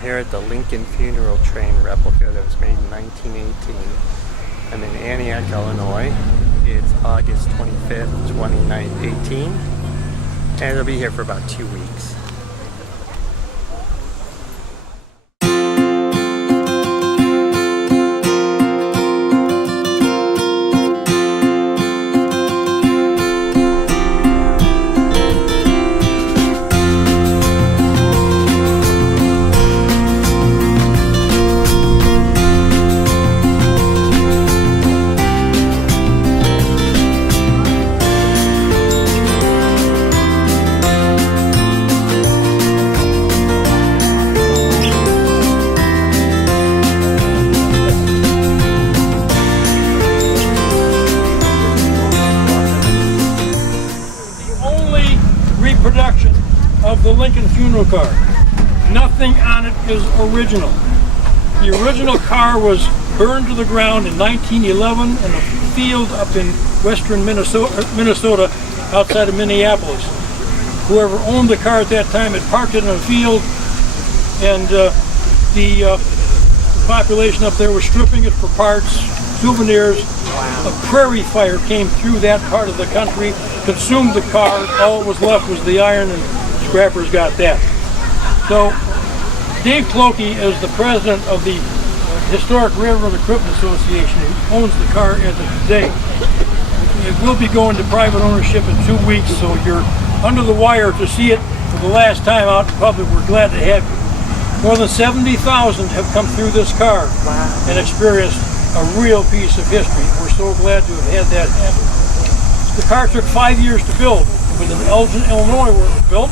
here at the Lincoln Funeral Train replica that was made in 1918. I'm in Antioch, Illinois. It's August 25th, 2018, and it'll be here for about 2 weeks. Reproduction of the Lincoln funeral car. Nothing on it is original. The original car was burned to the ground in 1911 in a field up in western Minnesota outside of Minneapolis. Whoever owned the car at that time had parked it in a field, and the population up there was stripping it for parts, souvenirs. A prairie fire came through that part of the country, consumed the car. All that was left was the iron, and scrappers got that. So Dave Clokey is the president of the Historic Railroad Equipment Association, who owns the car as of today. It will be going to private ownership in 2 weeks, so you're under the wire to see it for the last time out in public. We're glad to have you. More than 70,000 have come through this car and experienced a real piece of history. We're so glad to have had that happen. The car took 5 years to build. It was in Elgin, Illinois where it was built.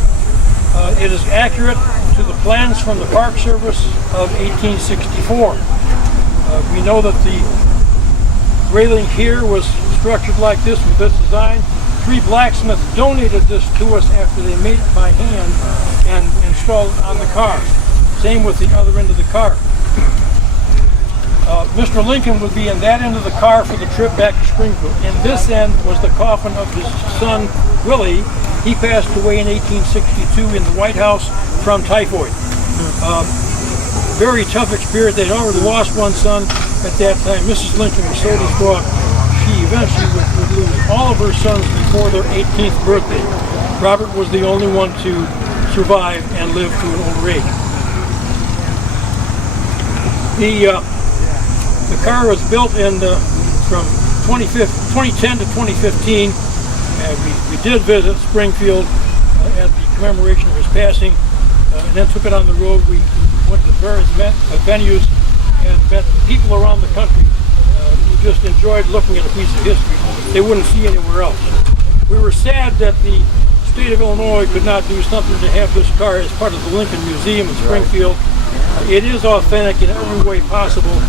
It is accurate to the plans from the Park Service of 1864. We know that the railing here was structured like this with this design. 3 blacksmiths donated this to us after they made it by hand and installed it on the car. Same with the other end of the car. Mr. Lincoln would be in that end of the car for the trip back to Springfield. In this end was the coffin of his son, Willie. He passed away in 1862 in the White House from typhoid. Very tough experience. They'd already lost one son at that time. Mrs. Lincoln was so distraught, she eventually would lose all of her sons before their 18th birthday. Robert was the only one to survive and live to an older age. The car was built in from 2010 to 2015, and we did visit Springfield at the commemoration of his passing, and then took it on the road. We went to various venues and met people around the country who just enjoyed looking at a piece of history they wouldn't see anywhere else. We were sad that the state of Illinois could not do something to have this car as part of the Lincoln Museum in Springfield. It is authentic in every way possible.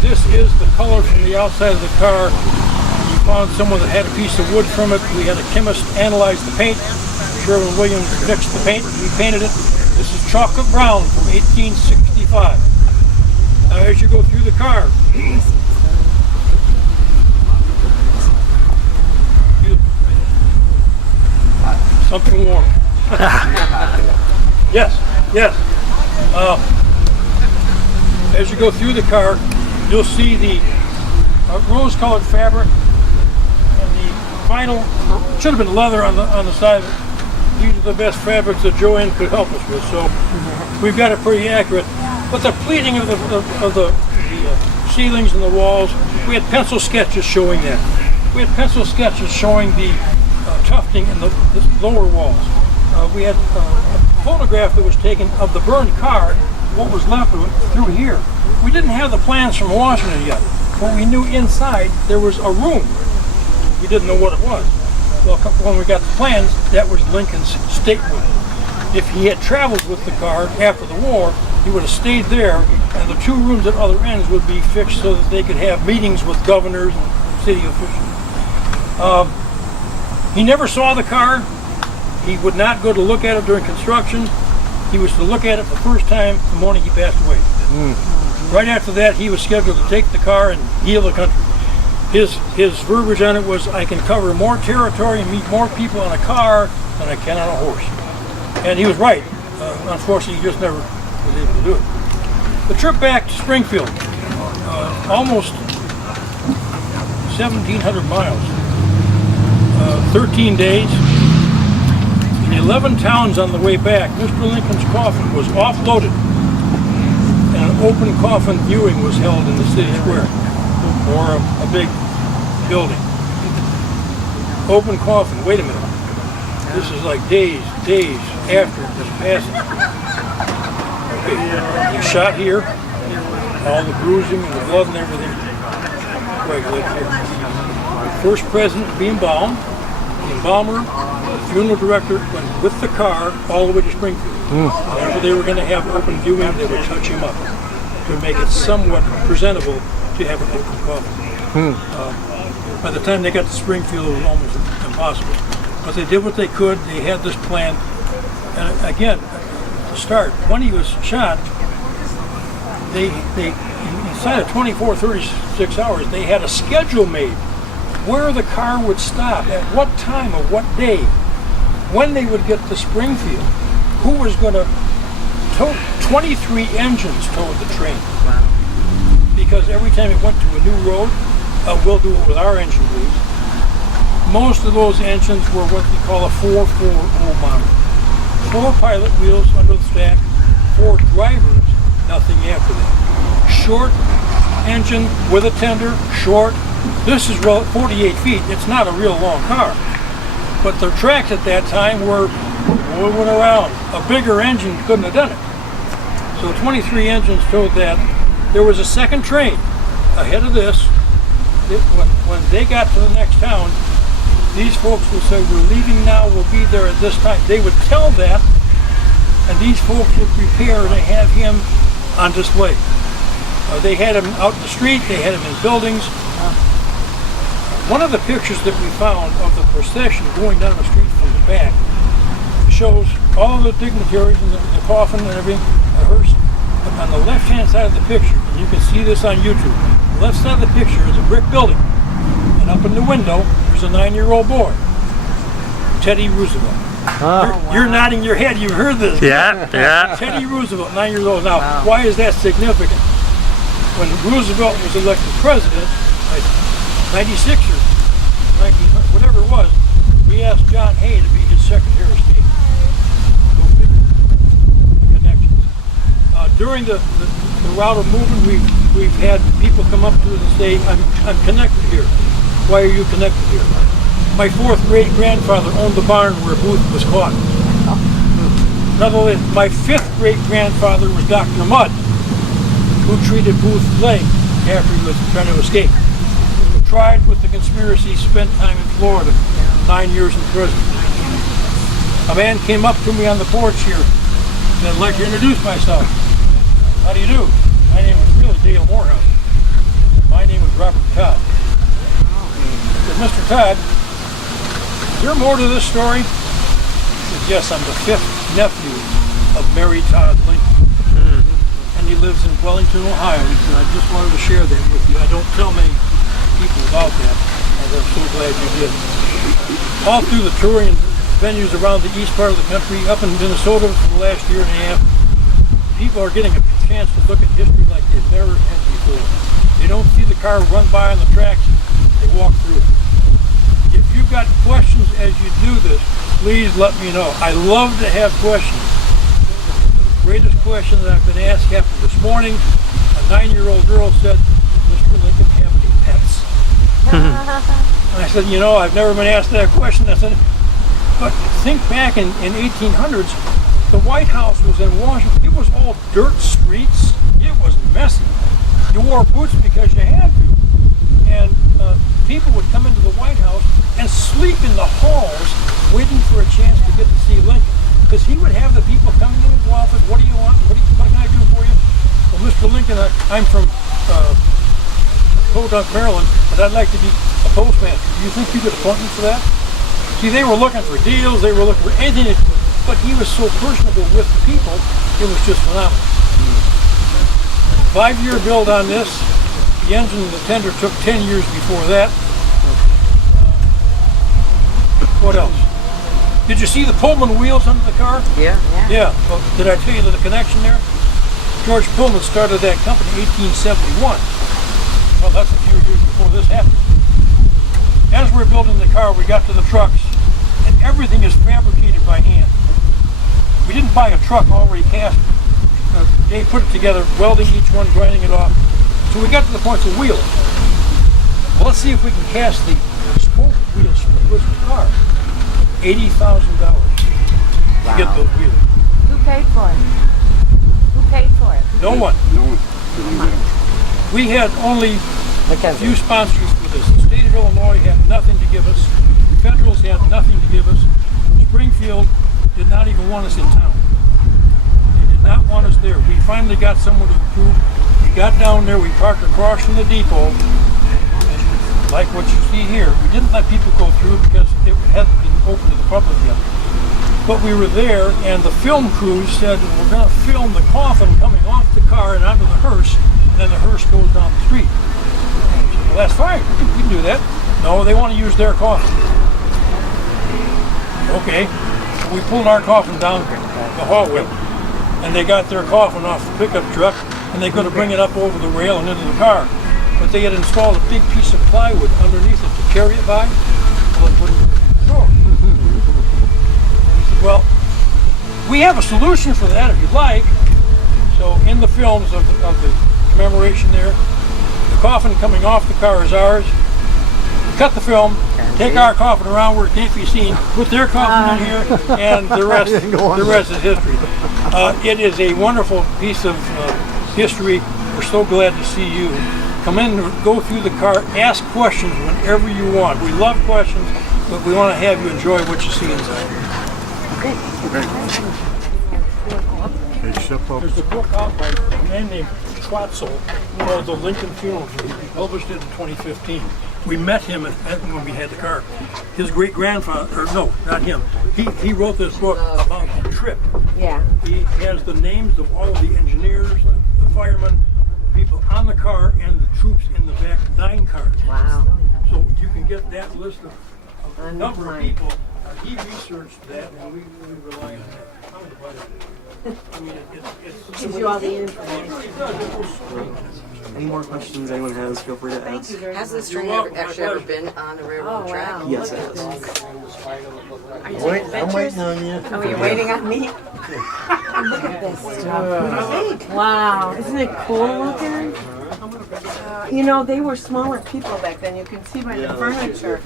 This is the color from the outside of the car. We found someone that had a piece of wood from it. We had a chemist analyze the paint. Sherwin-Williams mixed the paint. We painted it. This is chocolate brown from 1865. Now, as you go through the car, something warm. Yes, yes. As you go through the car, you'll see the rose-colored fabric and the vinyl. It should have been leather on the side of it. These are the best fabrics that Joanne could help us with, so we've got it pretty accurate. But the pleating of the ceilings and the walls, we had pencil sketches showing that. We had pencil sketches showing the tufting in the lower walls. We had a photograph that was taken of the burned car, what was left of it, through here. We didn't have the plans from Washington yet, but we knew inside there was a room. We didn't know what it was. Well, when we got the plans, that was Lincoln's stateroom. If he had traveled with the car after the war, he would have stayed there, and the 2 rooms at other ends would be fixed so that they could have meetings with governors and city officials. He never saw the car. He would not go to look at it during construction. He was to look at it the first time the morning he passed away. Right after that, he was scheduled to take the car and heal the country. His verbiage on it was, I can cover more territory and meet more people on a car than I can on a horse. And he was right. Unfortunately, he just never was able to do it. The trip back to Springfield, almost 1,700 miles, 13 days. In 11 towns on the way back, Mr. Lincoln's coffin was offloaded and an open coffin viewing was held in the city square, or a big building. Open coffin, wait a minute. This is like days after his passing. Okay. He shot here, all the bruising and the blood and everything. Coagulated here. The first president to be embalmed. The embalmer, the funeral director went with the car all the way to Springfield. After they were going to have open viewing, they would touch him up to make it somewhat presentable to have an open coffin. By the time they got to Springfield, it was almost impossible. But they did what they could. They had this plan. And again, to start, when he was shot, they inside of 24, 36 hours, they had a schedule made where the car would stop, at what time of what day, when they would get to Springfield, who was going to tow. 23 engines towed the train. Wow. Because every time it went to a new road, we'll do it with our engine, please. Most of those engines were what we call a 4-4-0 model. 4 pilot wheels under the stack, 4 drivers, nothing after that. Short engine with a tender, short. This is 48 feet. It's not a real long car. But the tracks at that time were moving around. A bigger engine couldn't have done it. So 23 engines towed that. There was a second train ahead of this. When they got to the next town, these folks would say, we're leaving now, we'll be there at this time. They would tell that, and these folks would prepare to have him on display. They had him out in the street, they had him in buildings. One of the pictures that we found of the procession going down the street from the back shows all of the dignitaries and the coffin and everything, a hearse. But on the left-hand side of the picture, and you can see this on YouTube, the left side of the picture is a brick building. And up in the window, there's a 9-year-old boy, Teddy Roosevelt. You're nodding your head, you've heard this. Yeah, yeah. Teddy Roosevelt, 9 years old. Now, why is that significant? When Roosevelt was elected president, like 96 or 1900, whatever it was, he asked John Hay to be his Secretary of State. Go figure. The connections. During the route of movement, we've had people come up to us and say, I'm connected here. Why are you connected here? My 4th great-grandfather owned the barn where Booth was caught. Not only, my 5th great-grandfather was Dr. Mudd, who treated Booth's leg after he was trying to escape. He was tried with the conspiracy, spent time in Florida, 9 years in prison. A man came up to me on the porch here and said, I'd like to introduce myself. How do you do? My name is really Dale Morehouse. My name is Robert Todd. I said, Mr. Todd, is there more to this story? He said, yes, I'm the 5th nephew of Mary Todd Lincoln. And he lives in Wellington, Ohio. He said, I just wanted to share that with you. I don't tell many people about that, and I'm so glad you did. All through the touring venues around the east part of the country, up in Minnesota for the last year and a half, people are getting a chance to look at history like they've never had before. They don't see the car run by on the tracks, they walk through it. If you've got questions as you do this, please let me know. I love to have questions. The greatest question that I've been asked happened this morning. A 9-year-old girl said, does Mr. Lincoln have any pets? And I said, you know, I've never been asked that question. I said, but think back in 1800s, the White House was in Washington. It was all dirt streets. It was messy. You wore boots because you had to. And people would come into the White House and sleep in the halls waiting for a chance to get to see Lincoln. Because he would have the people coming in his office, what do you want? What can I do for you? Well, Mr. Lincoln, I'm from Podunk, Maryland, and I'd like to be a postmaster. Do you think you could appoint me for that? See, they were looking for deals, they were looking for anything, but he was so personable with the people, it was just phenomenal. 5-year build on this. The engine and the tender took 10 years before that. What else? Did you see the Pullman wheels under the car? Yeah. Yeah. Well, did I tell you the connection there? George Pullman started that company in 1871. Well, that's a few years before this happened. As we're building the car, we got to the trucks, and everything is fabricated by hand. We didn't buy a truck already cast. They put it together, welding each one, grinding it off. So we got to the point of wheels. Well, let's see if we can cast the spoke wheels for the car. $80,000 to get those wheels. Who paid for it? Who paid for it? No one. We had only a few sponsors for this. The state of Illinois had nothing to give us. The Federals had nothing to give us. Springfield did not even want us in town. They did not want us there. We finally got someone to approve. We got down there, we parked across from the depot, and like what you see here, we didn't let people go through because it hadn't been open to the public yet. But we were there, and the film crew said, we're going to film the coffin coming off the car and onto the hearse, and then the hearse goes down the street. Well, that's fine, we can do that. No, they want to use their coffin. Okay, so we pulled our coffin down the hallway, and they got their coffin off the pickup truck, and they could have bring it up over the rail and into the car. But they had installed a big piece of plywood underneath it to carry it by. Well, it wouldn't go. Well, we have a solution for that if you'd like. So in the films of the commemoration there, the coffin coming off the car is ours. We cut the film, take our coffin around where it can't be seen, put their coffin in here, and the rest is history. It is a wonderful piece of history. We're so glad to see you. Come in, go through the car, ask questions whenever you want. We love questions, but we want to have you enjoy what you see inside. There's a book out by a man named Schwatzel called The Lincoln Funeral Tree. He published it in 2015. We met him when we had the car. His great-grandfather, or no, not him. He wrote this book about the trip. Yeah. He has the names of all of the engineers, the firemen, people on the car, and the troops in the back, 9 cars. Wow. So you can get that list of a number of people. He researched that, and we rely on that. I mean, it's Gives you all the information. it does. It goes straight. Any more questions anyone has, feel free to ask. Has this train actually ever been on the railroad track? Wow. Yes, it has. Are you I'm waiting on you. Oh, you're waiting on me? Look at this stuff. Wow. Isn't it cool looking? You know, they were smaller people back then. You can see by the furniture.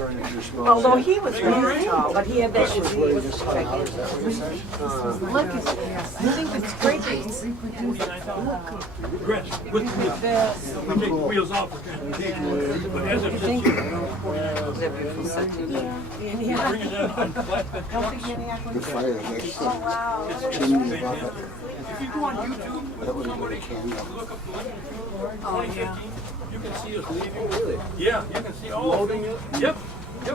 Although he was really tall, but he had that disease. Look at this. I think it's great that he's Regrets with we take the wheels off for transportation, but as it sits Yeah. bring it down on flatbed trucks. Oh, wow. If you go on YouTube, somebody look up the Lincoln Funeral 2015, you can see us leaving. Really? Yeah, you can see all of it. Yep. The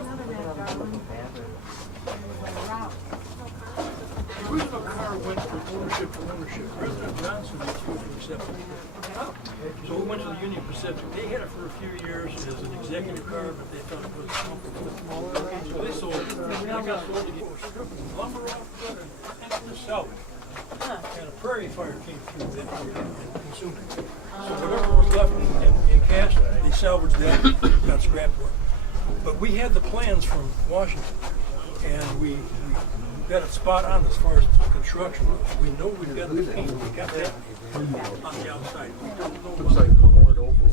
original car went from ownership to ownership. President Johnson refused to accept it. So we went to the Union Pacific. They had it for a few years as an executive car, but they thought it was comfortable. So they sold it. They got sold to get stripping lumber off of it and the salvage. And a prairie fire came through that and consumed it. So whatever was left in cash, they salvaged that, got scrap for it. But we had the plans from Washington, and we got it spot on as far as construction. We know we've got the paint, we got that on the outside. We don't know what the color oval.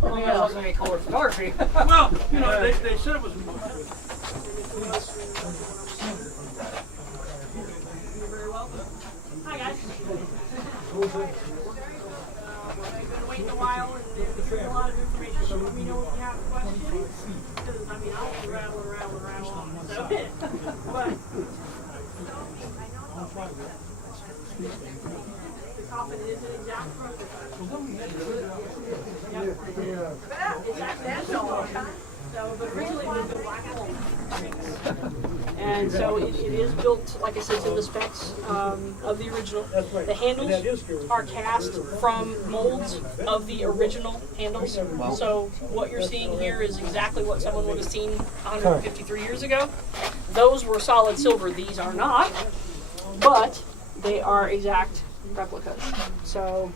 Well, it wasn't any color photography. Well, you know, they said it was. Hi guys. We've been waiting a while and there's a lot of information, so let me know if you have questions. Because, I mean, I'll rattle. So, but, the coffin is an exact prototype. So, but originally it was a black and white. And so it is built, like I said, to the specs of the original. The handles are cast from molds of the original handles. So what you're seeing here is exactly what someone would have seen 153 years ago. Those were solid silver. These are not, but they are exact replicas. So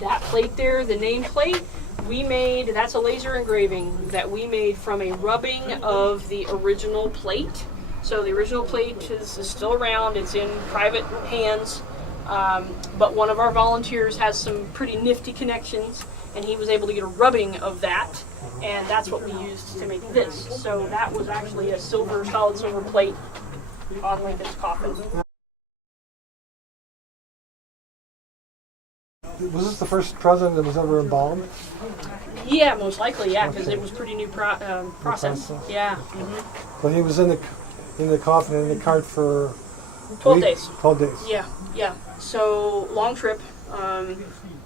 that plate there, the name plate, we made, that's a laser engraving that we made from a rubbing of the original plate. So the original plate is still around, it's in private hands, but one of our volunteers has some pretty nifty connections, and he was able to get a rubbing of that, and that's what we used to make this. So that was actually a silver, solid silver plate on Lincoln's coffin. Was this the first president that was ever embalmed? Yeah, most likely, yeah, because it was pretty new process. Yeah. Mm-hmm. Well, he was in the coffin in the cart for 12 days. 12 days. Yeah, yeah. So long trip.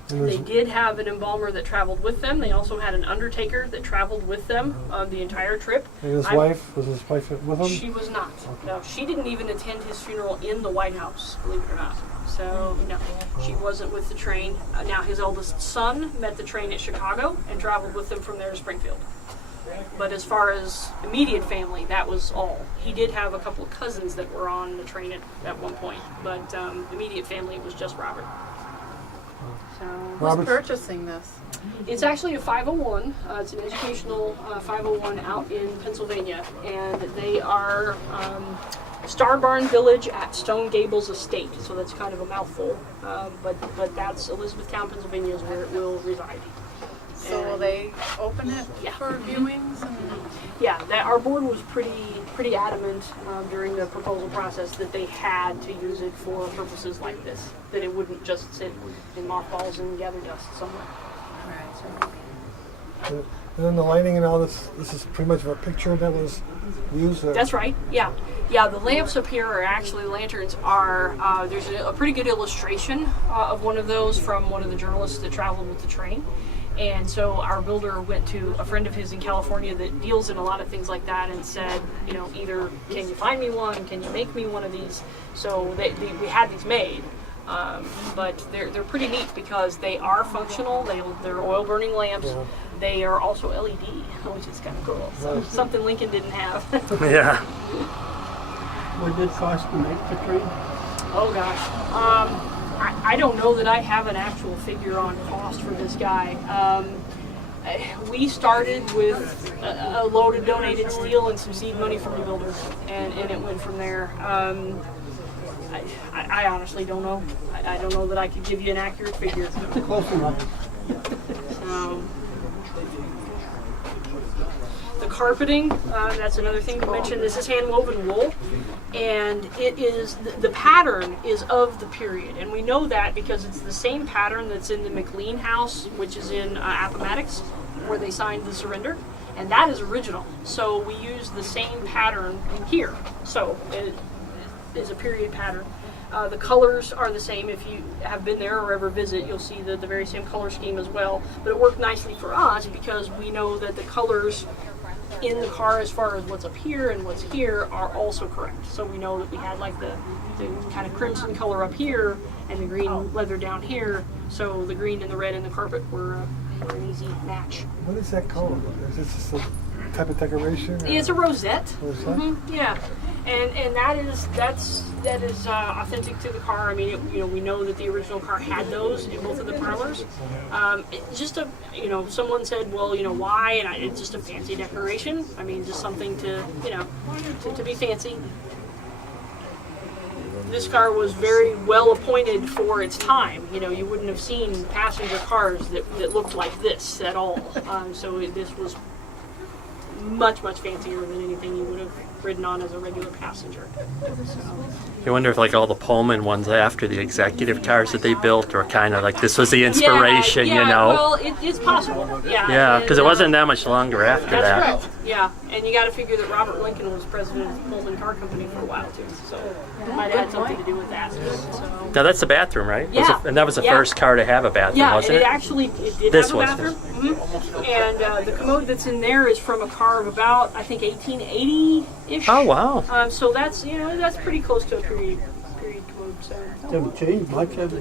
They did have an embalmer that traveled with them. They also had an undertaker that traveled with them the entire trip. And was his wife with him? She was not. No, she didn't even attend his funeral in the White House, believe it or not. So, no, she wasn't with the train. Now, his eldest son met the train at Chicago and traveled with them from there to Springfield. But as far as immediate family, that was all. He did have a couple of cousins that were on the train at one point, but immediate family was just Robert. So, Who's purchasing this? it's actually a 501. It's an educational 501 out in Pennsylvania, and they are Star Barn Village at Stone Gables Estate. So that's kind of a mouthful, but that's Elizabethtown, Pennsylvania is where it will reside. So will they open it Yeah. for viewings? And Yeah, our board was pretty adamant during the proposal process that they had to use it for purposes like this, that it wouldn't just sit in mothballs and gather dust somewhere. And then the lighting and all this is pretty much a picture that was used? That's right, yeah. Yeah, the lamps up here are actually, lanterns are, there's a pretty good illustration of one of those from one of the journalists that traveled with the train. And so our builder went to a friend of his in California that deals in a lot of things like that and said, you know, either can you find me one, can you make me one of these? So we had these made, but they're pretty neat because they are functional. They're oil burning lamps. Yeah. They are also LED, which is kind of cool. So something Lincoln didn't have. Yeah. What did it cost to make the tree? Oh gosh. I don't know that I have an actual figure on cost for this guy. We started with a load of donated steel and some seed money from the builder, and it went from there. I honestly don't know. I don't know that I could give you an accurate figure. Close enough. The carpeting, that's another thing to mention. This is hand-woven wool, and it is, the pattern is of the period, and we know that because it's the same pattern that's in the McLean house, which is in Appomattox, where they signed the surrender, and that is original. So we use the same pattern here. So it is a period pattern. The colors are the same. If you have been there or ever visit, you'll see the very same color scheme as well. But it worked nicely for us because we know that the colors in the car, as far as what's up here and what's here, are also correct. So we know that we had like the kind of crimson color up here and the green leather down here. So the green and the red in the carpet were an easy match. What is that called? Is this just a type of decoration? Or? It's a rosette. Rosette? Mm-hmm, yeah, and that is authentic to the car. I mean, we know that the original car had those in both of the parlors. Someone said, well, why? And it's just a fancy decoration. I mean, just something to be fancy. This car was very well appointed for its time. You wouldn't have seen passenger cars that looked like this at all. So this was much, much fancier than anything you would have ridden on as a regular passenger. You wonder if like all the Pullman ones after the executive cars that they built were kind of like this was the inspiration, Well, it's possible. Yeah, because it wasn't that much longer after that. That's right. Yeah, and you got to figure that Robert Lincoln was president of the Pullman Car Company for a while too, so it might have had something to do with that. So. Now that's the bathroom, right? Yeah. And that was the first car to have a bathroom, wasn't it? It did This have a bathroom. Mm-hmm. And the commode that's in there is from a car of about, I think, 1880-ish. Oh wow! So that's pretty close to a period commode. So. Haven't changed much, have they?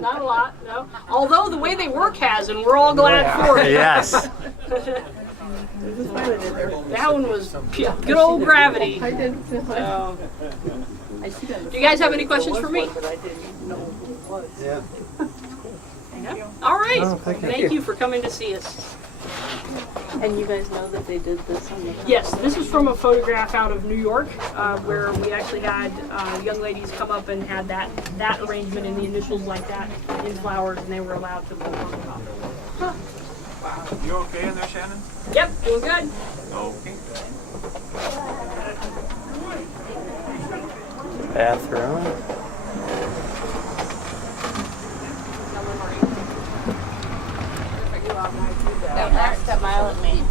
Not a lot. No. Although the way they work has, and we're all glad for it. Yes. That one was good old gravity. I didn't feel like Do you guys have any questions for me? Yeah. All right. Oh, thank you. Thank you for coming to see us. And you guys know that they did this on the Yes, this is from a photograph out of New York, where we actually had young ladies come up and had that arrangement and the initials like that in flowers, and they were allowed to put on the top. You okay in there, Shannon? Yep, doing good. Okay. Bathroom. that last mile at me.